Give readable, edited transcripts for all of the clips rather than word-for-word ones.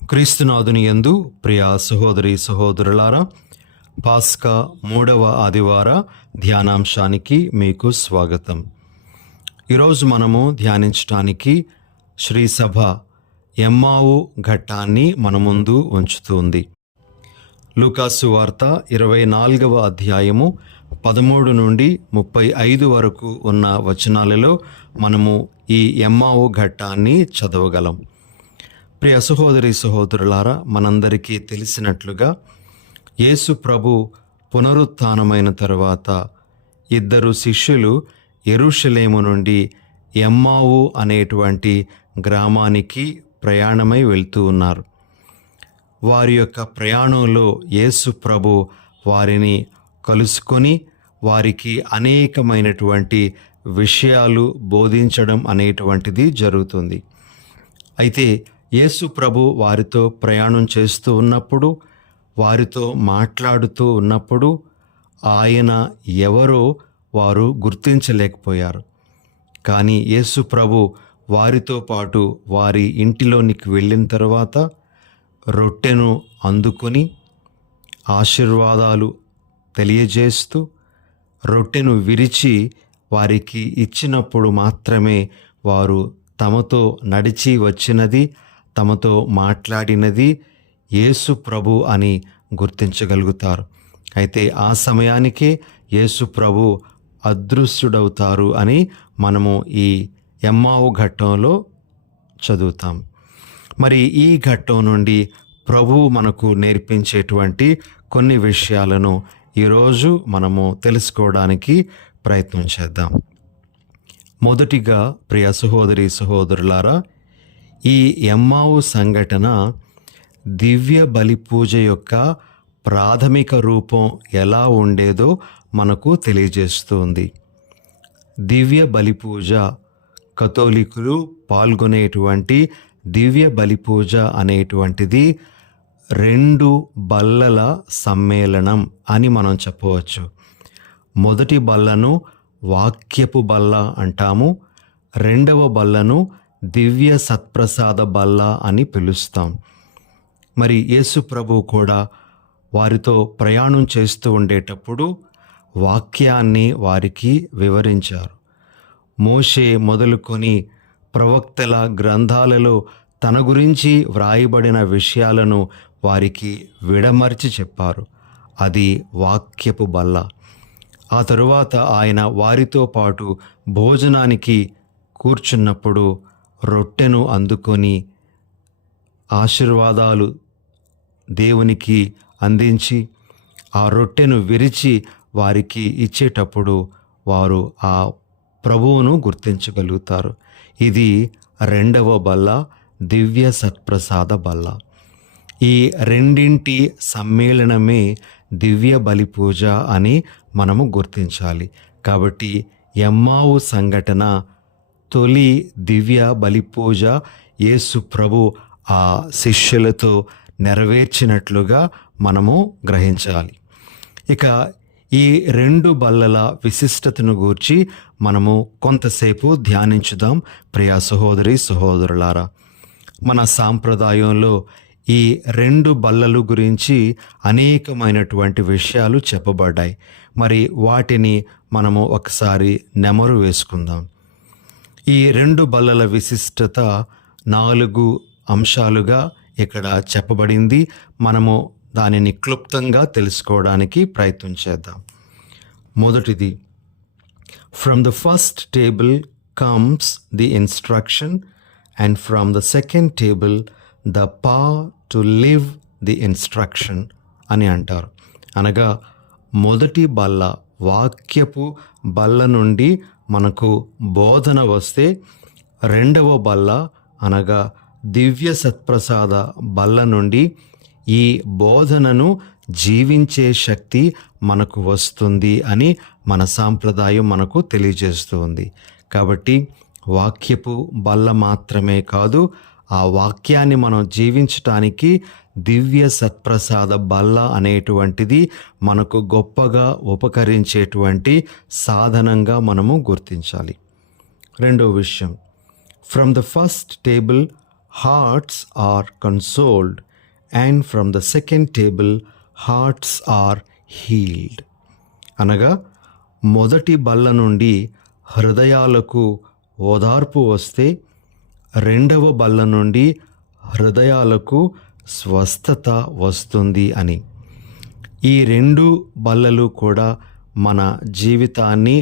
క్రీస్తునాథుని యందు ప్రియ సహోదరి సహోదరులారా, పాస్కా 3వ ఆదివార ధ్యానాంశానికి మీకు స్వాగతం. ఈరోజు మనము ధ్యానించడానికి శ్రీ సభ ఎమ్మావు ఘట్టాన్ని మన ముందు ఉంచుతుంది. లూకాసు వార్త 24వ అధ్యాయము 13 నుండి 35 వరకు ఉన్న వచనాలలో మనము ఈ ఎమ్మావు ఘట్టాన్ని చదవగలం. ప్రియ సహోదరి సహోదరులారా, మనందరికీ తెలిసినట్లుగా యేసు ప్రభు పునరుత్థానమైన తరువాత ఇద్దరు శిష్యులు యెరూషలేము నుండి ఎమ్మావు అనేటువంటి గ్రామానికి ప్రయాణమై వెళ్తూ ఉన్నారు. వారి యొక్క ప్రయాణంలో యేసు ప్రభు వారిని కలుసుకొని వారికి అనేకమైనటువంటి విషయాలు బోధించడం అనేటువంటిది జరుగుతుంది. అయితే యేసు ప్రభు వారితో ప్రయాణం చేస్తూ ఉన్నప్పుడు, వారితో మాట్లాడుతూ ఉన్నప్పుడు ఆయన ఎవరో వారు గుర్తించలేకపోయారు. కానీ యేసు ప్రభు వారితో పాటు వారి ఇంటిలోనికి వెళ్ళిన తర్వాత రొట్టెను అందుకొని ఆశీర్వాదాలు తెలియజేస్తూ రొట్టెను విరిచి వారికి ఇచ్చినప్పుడు మాత్రమే వారు తమతో నడిచి వచ్చినది, తమతో మాట్లాడినది యేసు ప్రభు అని గుర్తించగలుగుతారు. అయితే ఆ సమయానికే యేసు ప్రభు అదృశ్యుడవుతారు అని మనము ఈ ఎమ్మావు ఘట్టంలో చదువుతాం. మరి ఈ ఘట్టం నుండి ప్రభువు మనకు నేర్పించేటువంటి కొన్ని విషయాలను ఈరోజు మనము తెలుసుకోవడానికి ప్రయత్నం చేద్దాం. మొదటిగా ప్రియ సహోదరి సహోదరులారా, ఈ ఎమ్మావు సంఘటన దివ్య బలి పూజ యొక్క ప్రాథమిక రూపం ఎలా ఉండేదో మనకు తెలియజేస్తుంది. దివ్య బలి పూజ, కథోలికులు పాల్గొనేటువంటి దివ్య బలి పూజ అనేటువంటిది 2 బల్లల సమ్మేళనం అని మనం చెప్పవచ్చు. మొదటి బల్లను వాక్యపు బల్ల అంటాము, 2వ బల్లను దివ్య సత్ప్రసాద బల్ల అని పిలుస్తాం. మరి యేసు ప్రభు కూడా వారితో ప్రయాణం చేస్తూ ఉండేటప్పుడు వాక్యాన్ని వారికి వివరించారు. మోషే మొదలుకొని ప్రవక్తల గ్రంథాలలో తన గురించి వ్రాయబడిన విషయాలను వారికి విడమర్చి చెప్పారు. అది వాక్యపు బల్ల. ఆ తరువాత ఆయన వారితో పాటు భోజనానికి కూర్చున్నప్పుడు రొట్టెను అందుకొని ఆశీర్వాదాలు దేవునికి అందించి ఆ రొట్టెను విరిచి వారికి ఇచ్చేటప్పుడు వారు ఆ ప్రభువును గుర్తించగలుగుతారు. ఇది 2వ బల్ల, దివ్య సత్ప్రసాద బల్ల. ఈ రెండింటి సమ్మేళనమే దివ్య బలి పూజ అని మనము గుర్తించాలి. కాబట్టి ఎమ్మావు సంఘటన తొలి దివ్య బలి పూజ యేసు ప్రభు ఆ శిష్యులతో నెరవేర్చినట్లుగా మనము గ్రహించాలి. ఇక ఈ 2 బల్లల విశిష్టతను గూర్చి మనము కొంతసేపు ధ్యానించుదాం. ప్రియ సహోదరి సహోదరులారా, మన సాంప్రదాయంలో ఈ 2 బల్లలు గురించి అనేకమైనటువంటి విషయాలు చెప్పబడ్డాయి. మరి వాటిని మనము ఒకసారి నెమరు వేసుకుందాం. ఈ 2 బల్లల విశిష్టత 4 అంశాలుగా ఇక్కడ చెప్పబడింది. మనము దానిని క్లుప్తంగా తెలుసుకోవడానికి ప్రయత్నం చేద్దాం. మొదటిది, from the first table comes the instruction and from the second table the power to live the instruction అని అంటారు. అనగా మొదటి బల్ల, వాక్యపు బల్ల నుండి మనకు బోధన వస్తే 2వ బల్ల అనగా దివ్య సత్ప్రసాద బల్ల నుండి ఈ బోధనను జీవించే శక్తి మనకు వస్తుంది అని మన సాంప్రదాయం మనకు తెలియజేస్తుంది. కాబట్టి వాక్యపు బల్ల మాత్రమే కాదు, ఆ వాక్యాన్ని మనం జీవించటానికి దివ్య సత్ప్రసాద బల్ల అనేటువంటిది మనకు గొప్పగా ఉపకరించేటువంటి సాధనంగా మనము గుర్తించాలి. రెండో విషయం, from the first table hearts are consoled, and from the second table hearts are healed. అనగా మొదటి బల్ల నుండి హృదయాలకు ఓదార్పు వస్తే రెండవ బల్ల నుండి హృదయాలకు స్వస్థత వస్తుంది అని. ఈ రెండు బల్లలు కూడా మన జీవితాన్ని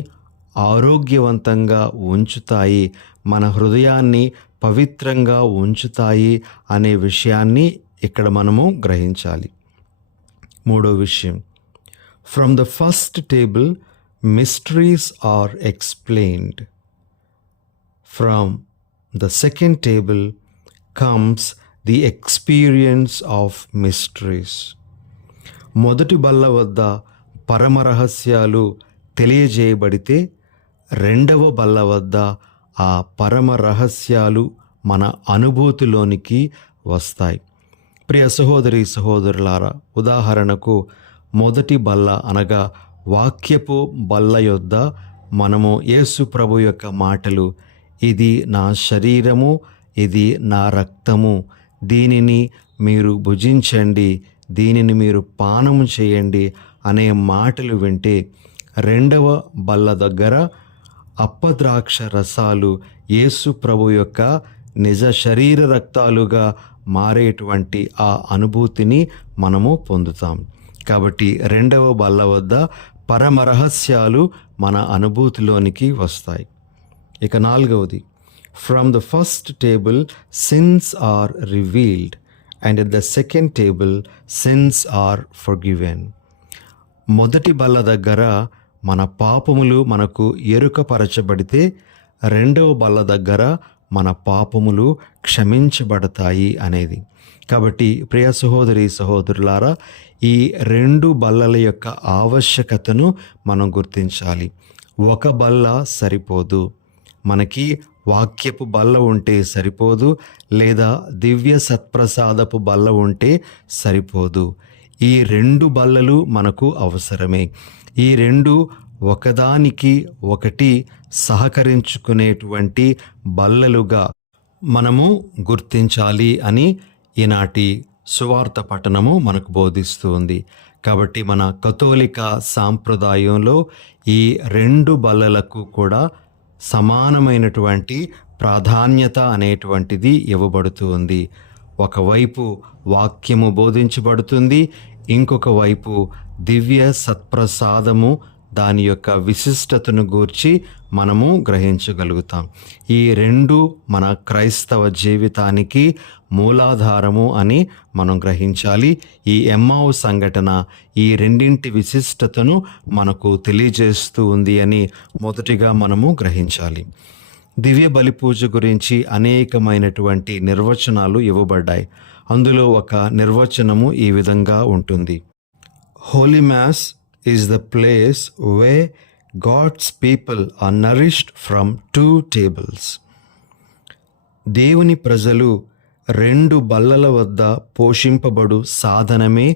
ఆరోగ్యవంతంగా ఉంచుతాయి, మన హృదయాన్ని పవిత్రంగా ఉంచుతాయి అనే విషయాన్ని ఇక్కడ మనము గ్రహించాలి. మూడో విషయం, from the first table mysteries are explained. From the second table comes the experience of mysteries. మొదటి బల్ల వద్ద పరమ రహస్యాలు తెలియజేయబడితే రెండవ బల్ల వద్ద ఆ పరమ రహస్యాలు మన అనుభూతిలోనికి వస్తాయి. ప్రియ సహోదరి సహోదరులారా, ఉదాహరణకు మొదటి బల్ల అనగా వాక్యపు బల్ల యొద్ద మనము యేసు ప్రభు యొక్క మాటలు, ఇది నా శరీరము, ఇది నా రక్తము, దీనిని మీరు భుజించండి, దీనిని మీరు పానము చేయండి అనే మాటలు వింటే రెండవ బల్ల దగ్గర అప్పద్రాక్ష రసాలు యేసు ప్రభు యొక్క నిజ శరీర రక్తాలుగా మారేటువంటి ఆ అనుభూతిని మనము పొందుతాం. కాబట్టి రెండవ బల్ల వద్ద పరమ రహస్యాలు మన అనుభూతిలోనికి వస్తాయి. ఇక నాలుగవది, from the first table sins are revealed and at the second table sins are forgiven. మొదటి బల్ల దగ్గర మన పాపములు మనకు ఎరుకపరచబడితే రెండవ బల్ల దగ్గర మన పాపములు క్షమించబడతాయి అనేది. కాబట్టి ప్రియ సహోదరి సహోదరులారా, ఈ రెండు బల్లల యొక్క ఆవశ్యకతను మనం గుర్తించాలి. ఒక బల్ల సరిపోదు, మనకి వాక్యపు బల్ల ఉంటే సరిపోదు, లేదా దివ్య సత్ప్రసాదపు బల్ల ఉంటే సరిపోదు. ఈ రెండు బల్లలు మనకు అవసరమే. ఈ రెండు ఒకదానికి ఒకటి సహకరించుకునేటువంటి బల్లలుగా మనము గుర్తించాలి అని ఈనాటి సువార్త పఠనము మనకు బోధిస్తుంది. కాబట్టి మన కథోలిక సాంప్రదాయంలో ఈ రెండు బల్లలకు కూడా సమానమైనటువంటి ప్రాధాన్యత అనేటువంటిది ఇవ్వబడుతూ ఉంది. ఒకవైపు వాక్యము బోధించబడుతుంది, ఇంకొక వైపు దివ్య సత్ప్రసాదము దాని యొక్క విశిష్టతను గూర్చి మనము గ్రహించగలుగుతాం. ఈ రెండు మన క్రైస్తవ జీవితానికి మూలాధారము అని మనం గ్రహించాలి. ఈ ఎమ్మావు సంఘటన ఈ రెండింటి విశిష్టతను మనకు తెలియజేస్తూ ఉంది అని మొదటిగా మనము గ్రహించాలి. దివ్య బలి పూజ గురించి అనేకమైనటువంటి నిర్వచనాలు ఇవ్వబడ్డాయి. అందులో ఒక నిర్వచనము ఈ విధంగా ఉంటుంది: holy mass is the place where God's people are nourished from two tables. దేవుని ప్రజలు రెండు బల్లల వద్ద పోషింపబడు సాధనమే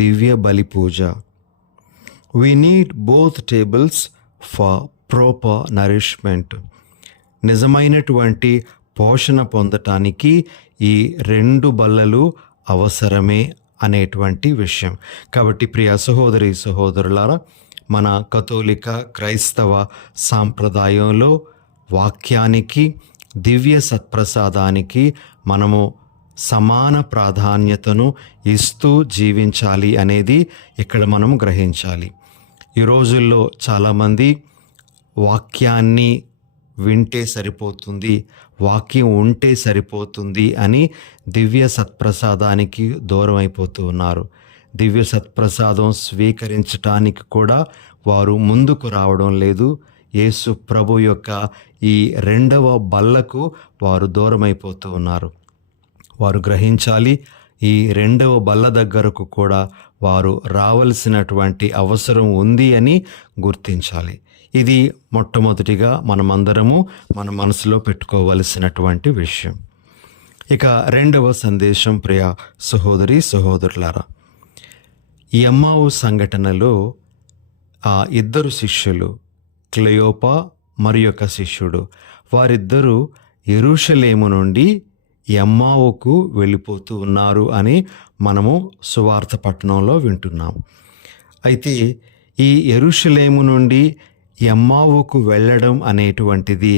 దివ్య బలి పూజ. We need both tables for proper nourishment. నిజమైనటువంటి పోషణ పొందటానికి ఈ రెండు బల్లలు అవసరమే అనేటువంటి విషయం. కాబట్టి ప్రియ సహోదరి సహోదరులారా, మన కథోలిక క్రైస్తవ సాంప్రదాయంలో వాక్యానికి దివ్య సత్ప్రసాదానికి మనము సమాన ప్రాధాన్యతను ఇస్తూ జీవించాలి అనేది ఇక్కడ మనం గ్రహించాలి. ఈ రోజుల్లో చాలామంది వాక్యాన్ని వింటే సరిపోతుంది, వాక్యం ఉంటే సరిపోతుంది అని దివ్య సత్ప్రసాదానికి దూరం అయిపోతూ ఉన్నారు. దివ్య సత్ప్రసాదం స్వీకరించటానికి కూడా వారు ముందుకు రావడం లేదు. యేసు ప్రభు యొక్క ఈ రెండవ బల్లకు వారు దూరం అయిపోతూ ఉన్నారు. వారు గ్రహించాలి, ఈ రెండవ బల్ల దగ్గరకు కూడా వారు రావలసినటువంటి అవసరం ఉంది అని గుర్తించాలి. ఇది మొట్టమొదటిగా మనమందరము మన మనసులో పెట్టుకోవలసినటువంటి విషయం. ఇక రెండవ సందేశం, ప్రియ సహోదరి సహోదరులారా, ఈ ఎమ్మావు సంఘటనలో ఆ ఇద్దరు శిష్యులు, క్లెయోపా మరి యొక్క శిష్యుడు, వారిద్దరూ యెరూషలేము నుండి ఎమ్మావుకు వెళ్ళిపోతూ ఉన్నారు అని మనము సువార్త పట్టణంలో వింటున్నాం. అయితే ఈ యెరూషలేము నుండి ఎమ్మావుకు వెళ్ళడం అనేటువంటిది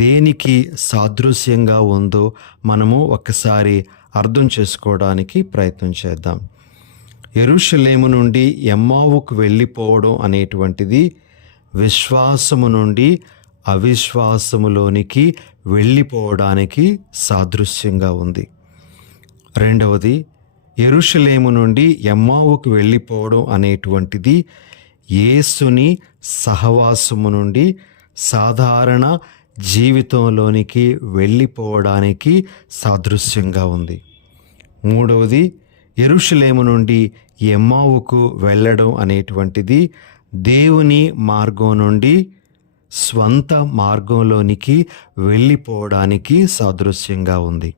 దేనికి సాదృశ్యంగా ఉందో మనము ఒకసారి అర్థం చేసుకోవడానికి ప్రయత్నం చేద్దాం. యెరూషలేము నుండి ఎమ్మావుకు వెళ్ళిపోవడం అనేటువంటిది విశ్వాసము నుండి అవిశ్వాసములోనికి వెళ్ళిపోవడానికి సాదృశ్యంగా ఉంది. రెండవది, యెరూషలేము నుండి ఎమ్మావుకు వెళ్ళిపోవడం అనేటువంటిది యేసుని సహవాసము నుండి సాధారణ జీవితంలోనికి వెళ్ళిపోవడానికి సాదృశ్యంగా ఉంది. మూడవది, యెరూషలేము నుండి ఎమ్మావుకు వెళ్ళడం అనేటువంటిది దేవుని మార్గం నుండి స్వంత మార్గంలోనికి వెళ్ళిపోవడానికి సాదృశ్యంగా ఉంది.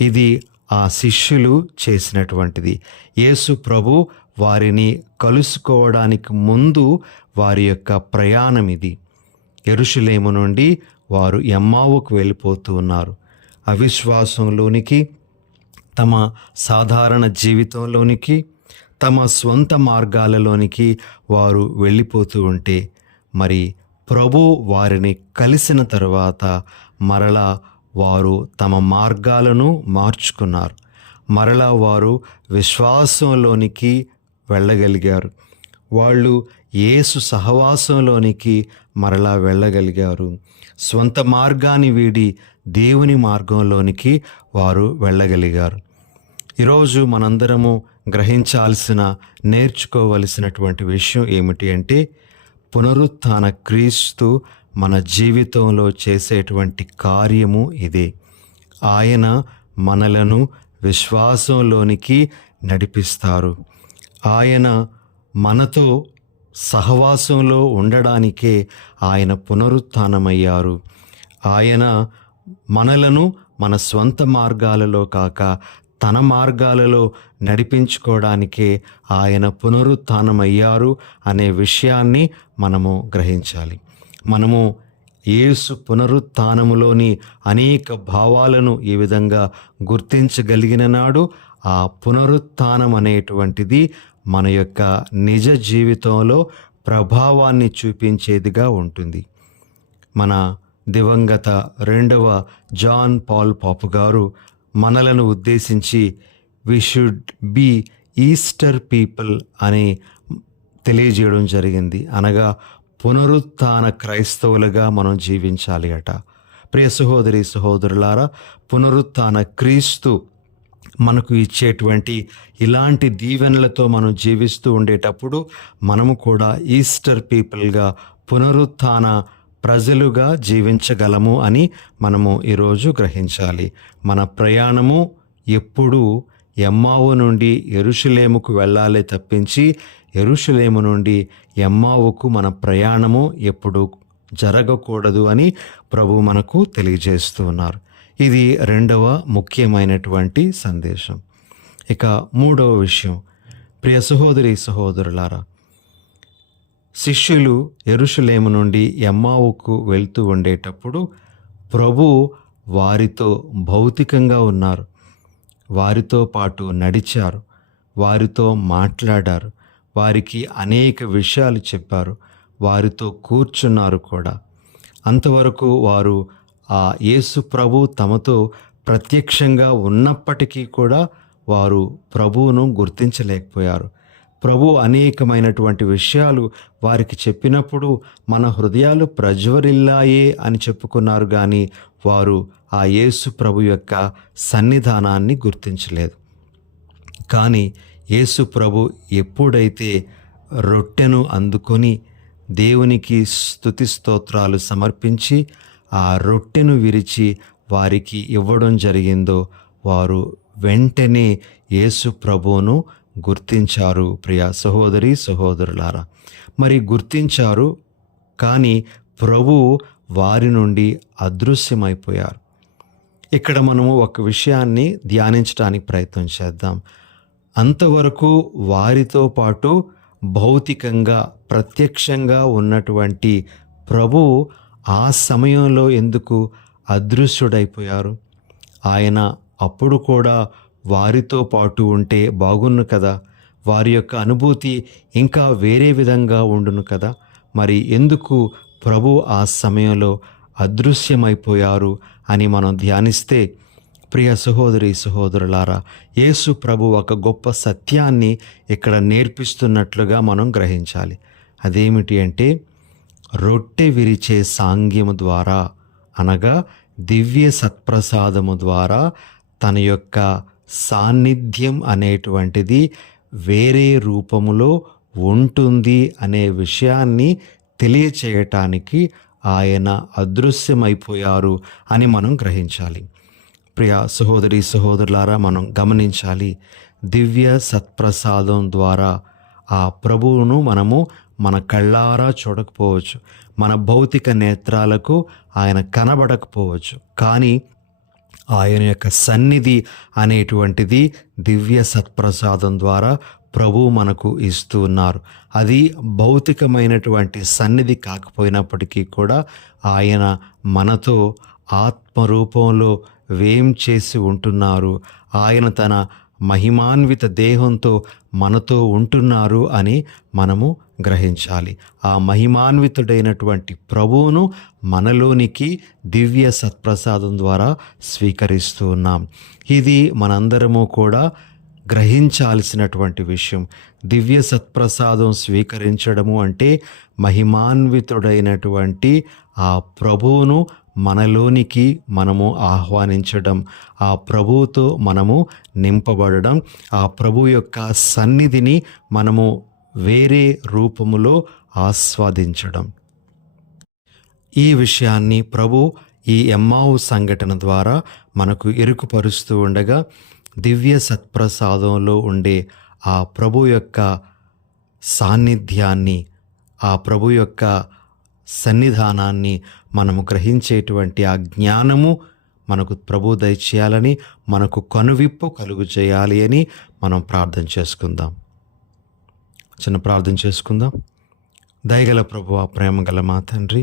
ఇది ఆ శిష్యులు చేసినటువంటిది. యేసు ప్రభు వారిని కలుసుకోవడానికి ముందు వారి యొక్క ప్రయాణం ఇది. యెరూషలేము నుండి వారు ఎమ్మావుకు వెళ్ళిపోతూ ఉన్నారు. అవిశ్వాసంలోనికి, తమ సాధారణ జీవితంలోనికి, తమ స్వంత మార్గాలలోనికి వారు వెళ్ళిపోతూ ఉంటే, మరి ప్రభు వారిని కలిసిన తరువాత మరలా వారు తమ మార్గాలను మార్చుకున్నారు. మరలా వారు విశ్వాసంలోనికి వెళ్ళగలిగారు. వాళ్ళు యేసు సహవాసంలోనికి మరలా వెళ్ళగలిగారు. స్వంత మార్గాన్ని వీడి దేవుని మార్గంలోనికి వారు వెళ్ళగలిగారు. ఈరోజు మనందరము గ్రహించాల్సిన, నేర్చుకోవలసినటువంటి విషయం ఏమిటి అంటే, పునరుత్థాన క్రీస్తు మన జీవితంలో చేసేటువంటి కార్యము ఇదే. ఆయన మనలను విశ్వాసంలోనికి నడిపిస్తారు. ఆయన మనతో సహవాసంలో ఉండడానికే ఆయన పునరుత్థానమయ్యారు. ఆయన మనలను మన స్వంత మార్గాలలో కాక తన మార్గాలలో నడిపించుకోవడానికే ఆయన పునరుత్థానమయ్యారు అనే విషయాన్ని మనము గ్రహించాలి. మనము యేసు పునరుత్థానములోని అనేక భావాలను ఈ విధంగా గుర్తించగలిగిన నాడు ఆ పునరుత్థానం అనేటువంటిది మన యొక్క నిజ జీవితంలో ప్రభావాన్ని చూపించేదిగా ఉంటుంది. మన దివంగత 2వ జాన్ పాల్ పాపు గారు మనలను ఉద్దేశించి we should be Easter people అని తెలియజేయడం జరిగింది. అనగా పునరుత్థాన క్రైస్తవులుగా మనం జీవించాలి అట. ప్రియ సహోదరి సహోదరులారా, పునరుత్థాన క్రీస్తు మనకు ఇచ్చేటువంటి ఇలాంటి దీవెనలతో మనం జీవిస్తూ ఉండేటప్పుడు మనము కూడా ఈస్టర్ పీపుల్గా, పునరుత్థాన ప్రజలుగా జీవించగలము అని మనము ఈరోజు గ్రహించాలి. మన ప్రయాణము ఎప్పుడూ ఎమ్మావు నుండి యెరూషలేముకు వెళ్ళాలి తప్పించి యెరూషలేము నుండి ఎమ్మావుకు మన ప్రయాణము ఎప్పుడు జరగకూడదు అని ప్రభు మనకు తెలియజేస్తూ ఉన్నారు. ఇది 2వ ముఖ్యమైనటువంటి సందేశం. ఇక 3వ విషయం, ప్రియ సహోదరి సహోదరులారా, శిష్యులు యెరూషలేము నుండి ఎమ్మావుకు వెళ్తూ ఉండేటప్పుడు ప్రభు వారితో భౌతికంగా ఉన్నారు. వారితో పాటు నడిచారు, వారితో మాట్లాడారు, వారికి అనేక విషయాలు చెప్పారు, వారితో కూర్చున్నారు కూడా. అంతవరకు వారు ఆ యేసు ప్రభు తమతో ప్రత్యక్షంగా ఉన్నప్పటికీ కూడా వారు ప్రభువును గుర్తించలేకపోయారు. ప్రభు అనేకమైనటువంటి విషయాలు వారికి చెప్పినప్పుడు మన హృదయాలు ప్రజ్వరిల్లాయే అని చెప్పుకున్నారు, కానీ వారు ఆ యేసు ప్రభు యొక్క సన్నిధానాన్ని గుర్తించలేదు. కానీ యేసు ప్రభు ఎప్పుడైతే రొట్టెను అందుకొని దేవునికి స్తుతి స్తోత్రాలు సమర్పించి ఆ రొట్టెను విరిచి వారికి ఇవ్వడం జరిగిందో, వారు వెంటనే యేసు ప్రభువును గుర్తించారు. ప్రియ సహోదరి సహోదరులారా, మరి గుర్తించారు, కానీ ప్రభువు వారి నుండి అదృశ్యమైపోయారు. ఇక్కడ మనము ఒక విషయాన్ని ధ్యానించడానికి ప్రయత్నం చేద్దాం. అంతవరకు వారితో పాటు భౌతికంగా ప్రత్యక్షంగా ఉన్నటువంటి ప్రభువు ఆ సమయంలో ఎందుకు అదృశ్యుడైపోయారు? ఆయన అప్పుడు కూడా వారితో పాటు ఉంటే బాగున్ను కదా. వారి యొక్క అనుభూతి ఇంకా వేరే విధంగా ఉండును కదా. మరి ఎందుకు ప్రభు ఆ సమయంలో అదృశ్యమైపోయారు అని మనం ధ్యానిస్తే, ప్రియ సహోదరి సహోదరులారా, యేసు ప్రభు ఒక గొప్ప సత్యాన్ని ఇక్కడ నేర్పిస్తున్నట్లుగా మనం గ్రహించాలి. అదేమిటి అంటే, రొట్టె విరిచే సాంగ్యము ద్వారా, అనగా దివ్య సత్ప్రసాదము ద్వారా తన యొక్క సాన్నిధ్యం అనేటువంటిది వేరే రూపములో ఉంటుంది అనే విషయాన్ని తెలియచేయటానికి ఆయన అదృశ్యమైపోయారు అని మనం గ్రహించాలి. ప్రియ సహోదరి సహోదరులారా, మనం గమనించాలి, దివ్య సత్ప్రసాదం ద్వారా ఆ ప్రభువును మనము మన కళ్ళారా చూడకపోవచ్చు, మన భౌతిక నేత్రాలకు ఆయన కనబడకపోవచ్చు, కానీ ఆయన యొక్క సన్నిధి అనేటువంటిది దివ్య సత్ప్రసాదం ద్వారా ప్రభువు మనకు ఇస్తూ ఉన్నారు. అది భౌతికమైనటువంటి సన్నిధి కాకపోయినప్పటికీ కూడా ఆయన మనతో ఆత్మరూపంలో వేం చేసి ఉంటున్నారు. ఆయన తన మహిమాన్విత దేహంతో మనతో ఉంటున్నారు అని మనము గ్రహించాలి. ఆ మహిమాన్వితుడైనటువంటి ప్రభువును మనలోనికి దివ్య సత్ప్రసాదం ద్వారా స్వీకరిస్తూ ఉన్నాం. ఇది మనందరము కూడా గ్రహించాల్సినటువంటి విషయం. దివ్య సత్ప్రసాదం స్వీకరించడము అంటే మహిమాన్వితుడైనటువంటి ఆ ప్రభువును మనలోనికి మనము ఆహ్వానించడం, ఆ ప్రభువుతో మనము నింపబడడం, ఆ ప్రభు యొక్క సన్నిధిని మనము వేరే రూపములో ఆస్వాదించడం. ఈ విషయాన్ని ప్రభు ఈ ఎమ్మావు సంఘటన ద్వారా మనకు ఎరుకుపరుస్తూ ఉండగా, దివ్య సత్ప్రసాదంలో ఉండే ఆ ప్రభు యొక్క సాన్నిధ్యాన్ని, ఆ ప్రభు యొక్క సన్నిధానాన్ని మనము గ్రహించేటువంటి ఆ జ్ఞానము మనకు ప్రభు దయచేయాలని, మనకు కనువిప్పు కలుగు చేయాలి అని మనం ప్రార్థన చేసుకుందాం. చిన్న ప్రార్థన చేసుకుందాం. దయగల ప్రభువా, ప్రేమగల మా తండ్రి,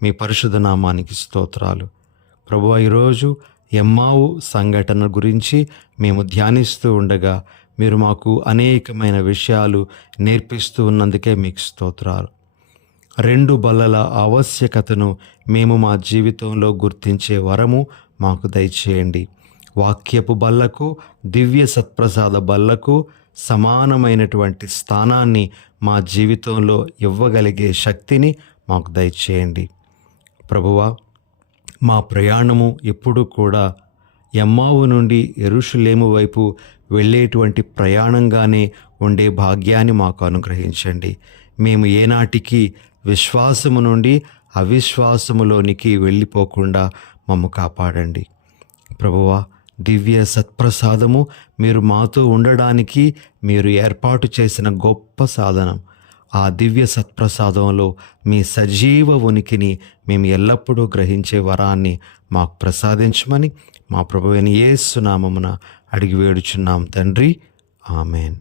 మీ పరిశుద్ధ నామానికి స్తోత్రాలు. ప్రభువా, ఈరోజు ఎమ్మావు సంఘటన గురించి మేము ధ్యానిస్తూ ఉండగా మీరు మాకు అనేకమైన విషయాలు నేర్పిస్తూ ఉన్నందుకే మీకు స్తోత్రాలు. 2 బల్లల ఆవశ్యకతను మేము మా జీవితంలో గుర్తించే వరము మాకు దయచేయండి. వాక్యపు బల్లకు, దివ్య సత్ప్రసాద బల్లకు సమానమైనటువంటి స్థానాన్ని మా జీవితంలో ఇవ్వగలిగే శక్తిని మాకు దయచేయండి. ప్రభువా, మా ప్రయాణము ఎప్పుడు కూడా ఎమ్మావు నుండి యెరూషలేము వైపు వెళ్ళేటువంటి ప్రయాణంగానే ఉండే భాగ్యాన్ని మాకు అనుగ్రహించండి. మేము ఏనాటికి విశ్వాసము నుండి అవిశ్వాసములోనికి వెళ్ళిపోకుండా మమ్ము కాపాడండి. ప్రభువా, దివ్య సత్ప్రసాదము మీరు మాతో ఉండడానికి మీరు ఏర్పాటు చేసిన గొప్ప సాధనం. ఆ దివ్య సత్ప్రసాదంలో మీ సజీవ ఉనికిని మేము ఎల్లప్పుడూ గ్రహించే వరాన్ని మాకు ప్రసాదించమని మా ప్రభువైన యేసు నామమున అడిగి వేడుచున్నాం తండ్రి. ఆమెన్.